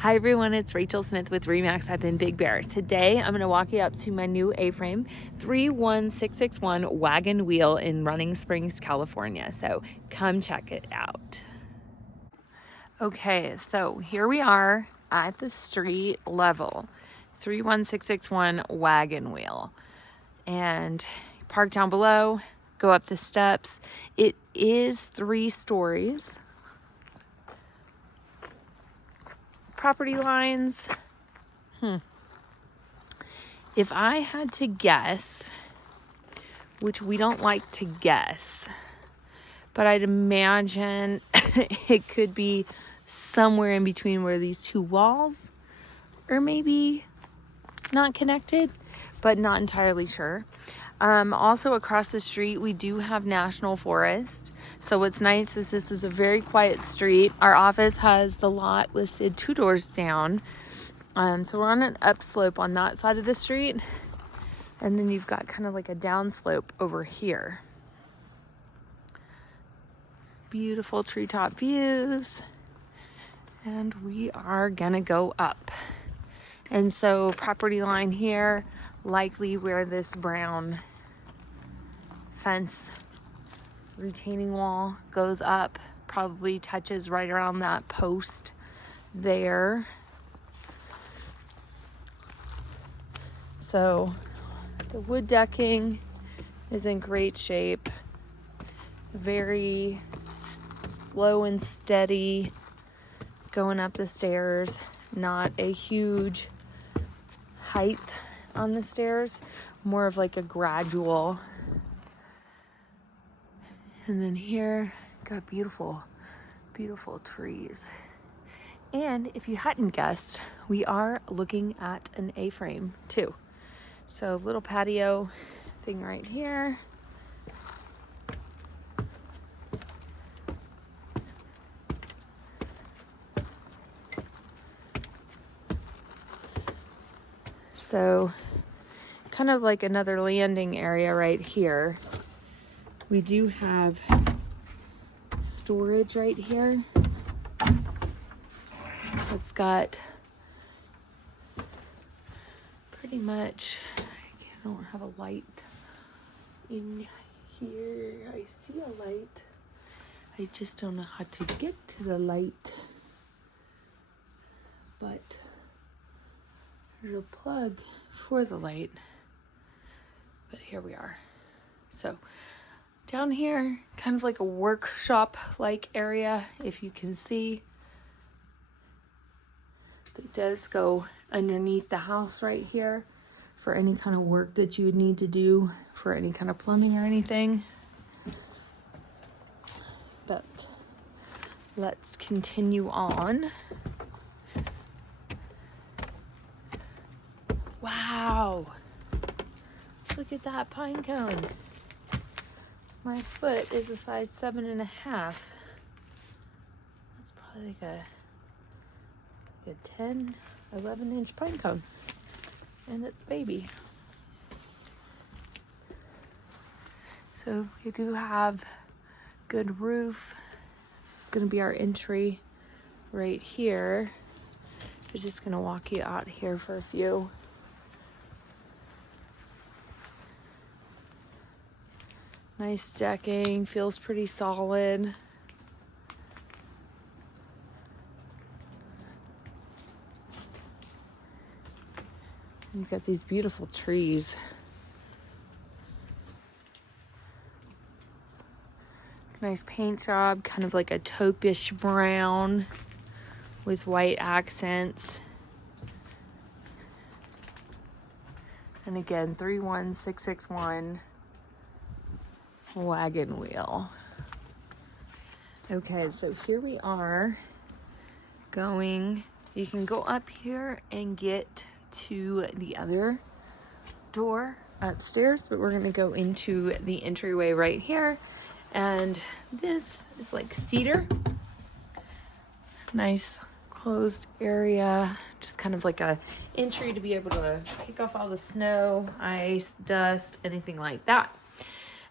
Hi everyone, it's Rachel Smith with RE/MAX up in Big Bear. Today I'm going to walk you up to my new A-frame 31661 wagon wheel in Running Springs, California. So come check it out. Okay, so here we are at the street level, 31661 wagon wheel. And park down below, go up the steps. It is 3 stories. Property lines, if I had to guess, which we don't like to guess, but I'd imagine it could be somewhere in between where these 2 walls, or maybe not connected, but not entirely sure. Also across the street, we do have National Forest. So what's nice is this is a very quiet street. Our office has the lot listed 2 doors down. So we're on an upslope on that side of the street. And then you've got kind of like a downslope over here. Beautiful treetop views. And we are gonna go up. And so property line here, likely where this brown fence retaining wall goes up, probably touches right around that post there. So the wood decking is in great shape, very slow and steady going up the stairs, not a huge height on the stairs, more of like a gradual. And then here, got beautiful, beautiful trees. And if you hadn't guessed, we are looking at an A-frame too. So little patio thing right here. So kind of like another landing area right here. We do have storage right here. It's got pretty much, I don't have a light in here. I see a light. I just don't know how to get to the light. But there's a plug for the light. But here we are. So down here, kind of like a workshop-like area, if you can see. It does go underneath the house right here for any kind of work that you would need to do for any kind of plumbing or anything. But let's continue on. Wow, look at that pine cone. My foot is a size 7.5. That's probably like a 10, 11-inch pine cone. And it's baby. So we do have good roof. This is gonna be our entry right here. We're just gonna walk you out here for a few. Nice decking, feels pretty solid. You've got these beautiful trees. Nice paint job, kind of like a taupe-ish brown with white accents. And again, 31661 wagon wheel. Okay, so here we are going, you can go up here and get to the other door upstairs, but we're gonna go into the entryway right here. And this is like cedar. Nice closed area, just kind of like a entry to be able to kick off all the snow, ice, dust, anything like that.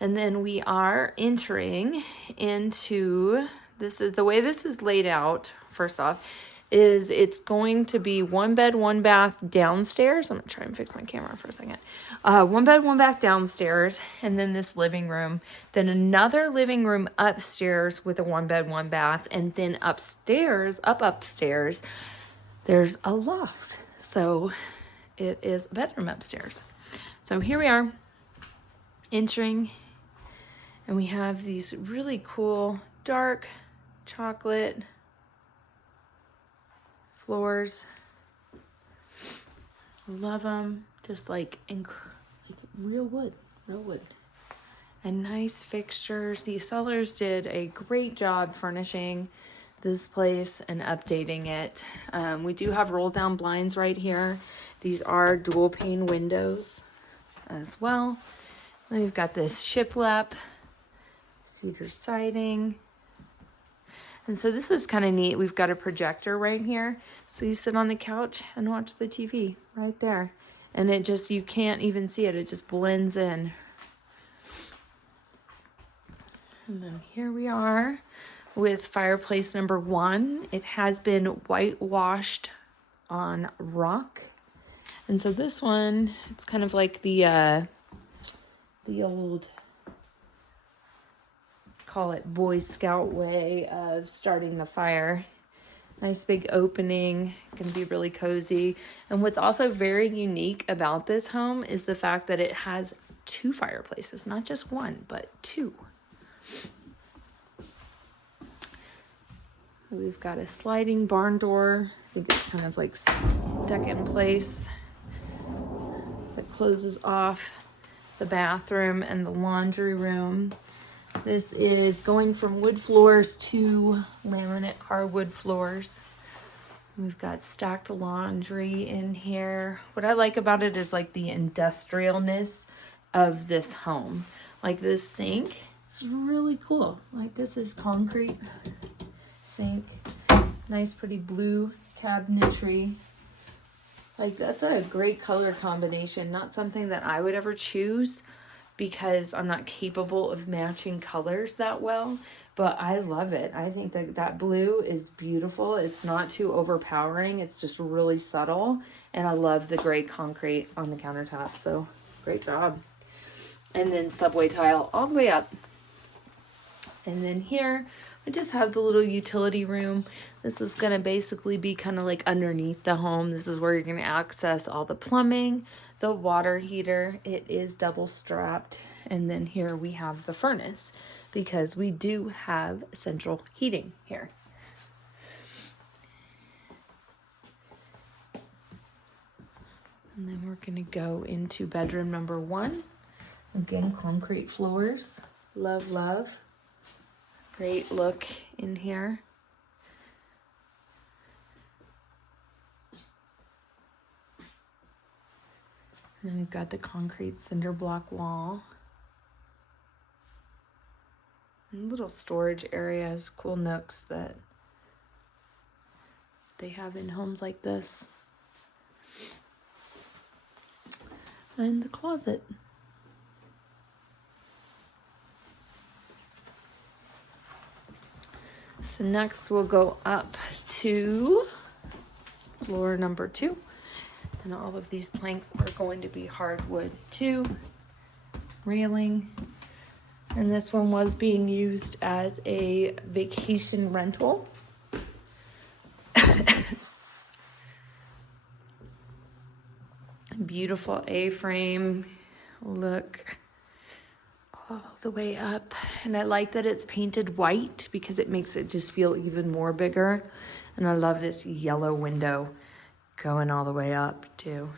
And then we are entering into, this is the way this is laid out. First off, is it's going to be 1 bed, 1 bath downstairs. I'm gonna try and fix my camera for a second. 1 bed, 1 bath downstairs, and then this living room. Then another living room upstairs with a 1 bed, 1 bath, and then upstairs, upstairs, there's a loft. So it is a bedroom upstairs. So here we are entering, and we have these really cool dark chocolate floors. Love them. Just like real wood, and nice fixtures. These sellers did a great job furnishing this place and updating it. We do have roll down blinds right here. These are dual pane windows as well. Then we've got this shiplap cedar siding. And so this is kind of neat. We've got a projector right here. So you sit on the couch and watch the TV right there. And it just, you can't even see it. It just blends in. And then here we are with fireplace number 1. It has been whitewashed on rock. And so this one, it's kind of like the old, call it Boy Scout way of starting the fire. Nice big opening, gonna be really cozy. And what's also very unique about this home is the fact that it has 2 fireplaces, not just 1, but 2. We've got a sliding barn door. I think it's kind of like stuck in place. That closes off the bathroom and the laundry room. This is going from wood floors to laminate hardwood floors. We've got stacked laundry in here. What I like about it is like the industrialness of this home. Like this sink, it's really cool. Like this is concrete sink. Nice pretty blue cabinetry. Like that's a great color combination. Not something that I would ever choose, because I'm not capable of matching colors that well, but I love it. I think that blue is beautiful. It's not too overpowering. It's just really subtle, and I love the gray concrete on the countertop, so great job. And then subway tile all the way up. And then here, we just have the little utility room. This is gonna basically be kind of like underneath the home. This is where you're gonna access all the plumbing, the water heater. It is double strapped. And then here we have the furnace, because we do have central heating here. And then we're gonna go into bedroom number 1. Again, concrete floors. Love, love. Great look in here. And then we've got the concrete cinder block wall. And little storage areas, cool nooks that they have in homes like this. And the closet. So next we'll go up to floor number 2. And all of these planks are going to be hardwood too. Railing. And this one was being used as a vacation rental. Beautiful A-frame look all the way up. And I like that it's painted white because it makes it just feel even more bigger. And I love this yellow window going all the way up too.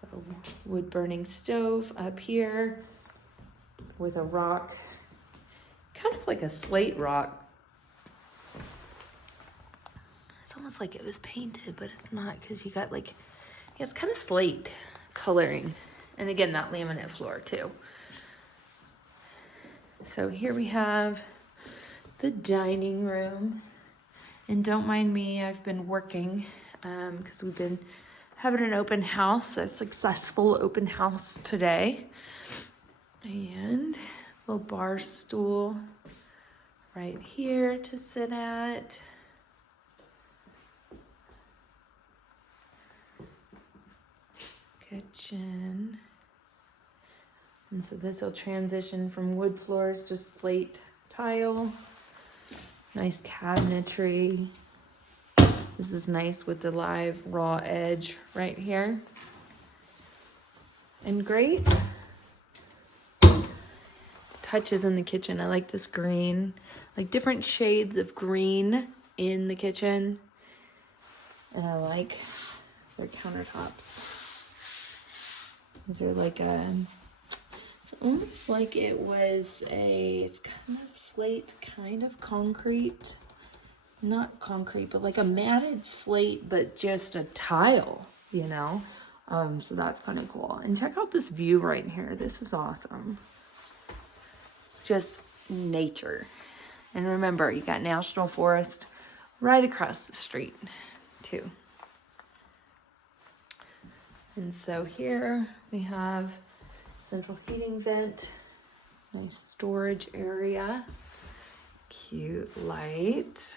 So wood burning stove up here with a rock, kind of like a slate rock. It's almost like it was painted, but it's not, because you got like, yeah, it's kind of slate coloring. And again, that laminate floor too. So here we have the dining room. And don't mind me, I've been working because we've been having an open house, a successful open house today. And little bar stool right here to sit at. Kitchen. And so this will transition from wood floors to slate tile. Nice cabinetry. This is nice with the live raw edge right here. And great touches in the kitchen. I like this green, like different shades of green in the kitchen. And I like their countertops. These are like it's almost like it was it's kind of slate, kind of concrete. Not concrete, but like a matted slate, but just a tile, you know? So that's kind of cool. And check out this view right here. This is awesome. Just nature. And remember, you got National Forest right across the street, too. And so here we have central heating vent, nice storage area, cute light.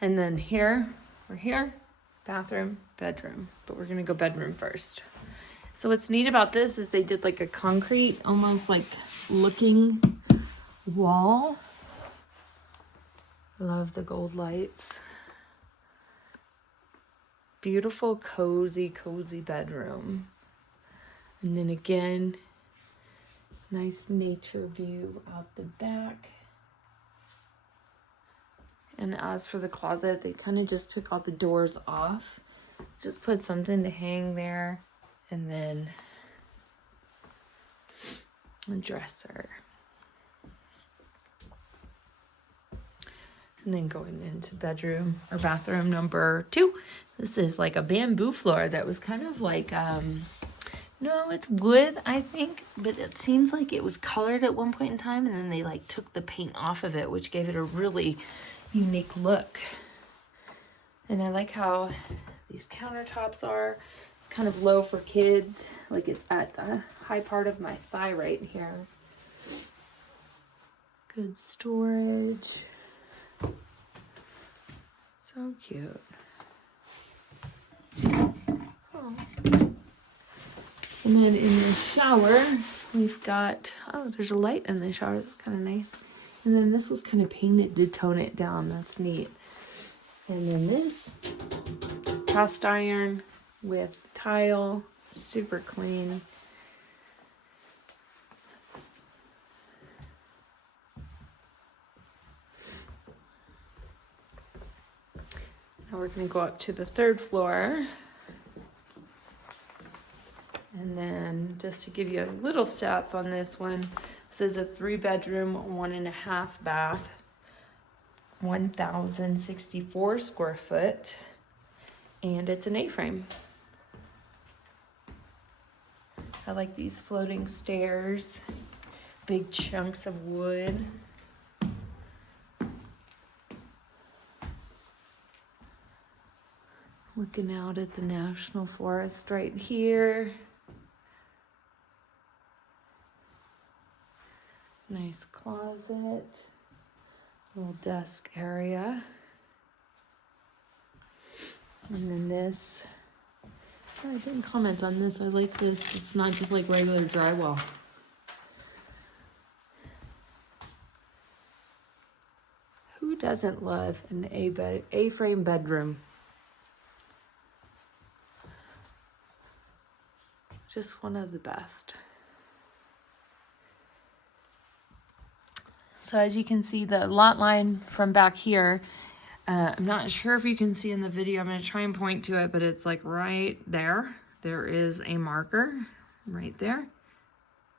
And then here, we're here, bathroom, bedroom, but we're gonna go bedroom first. So what's neat about this is they did like a concrete, almost like looking wall. Love the gold lights. Beautiful, cozy, cozy bedroom. And then again, nice nature view out the back. And as for the closet, they kind of just took all the doors off. Just put something to hang there. And then a dresser. And then going into bedroom or bathroom number 2. This is like a bamboo floor that was kind of like, no, it's wood, I think, but it seems like it was colored at one point in time, and then they like took the paint off of it, which gave it a really unique look. And I like how these countertops are. It's kind of low for kids, like it's at the high part of my thigh right here. Good storage. So cute. Oh. And then in the shower, we've got, oh, there's a light in the shower. That's kind of nice. And then this was kind of painted to tone it down. That's neat. And then this cast iron with tile, super clean. Now we're going to go up to the 3rd floor. And then just to give you a little stats on this one, this is a 3-bedroom, 1.5 bath, 1,064 square foot, and it's an A-frame. I like these floating stairs, big chunks of wood. Looking out at the National Forest right here. Nice closet, little desk area. And then this, oh, I didn't comment on this. I like this. It's not just like regular drywall. Who doesn't love an A-frame bedroom? Just one of the best. So as you can see, the lot line from back here, I'm not sure if you can see in the video. I'm going to try and point to it, but it's like right there. There is a marker right there.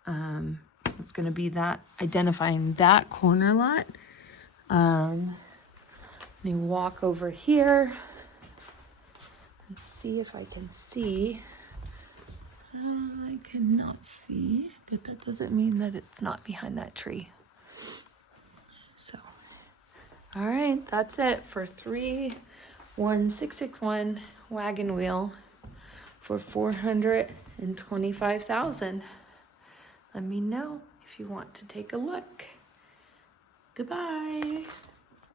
It's going to be that, identifying that corner lot. You walk over here and see if I can see. I cannot see, but that doesn't mean that it's not behind that tree. So, all right, that's it for 31661 wagon wheel for $425,000. Let me know. if you want to take a look. Goodbye.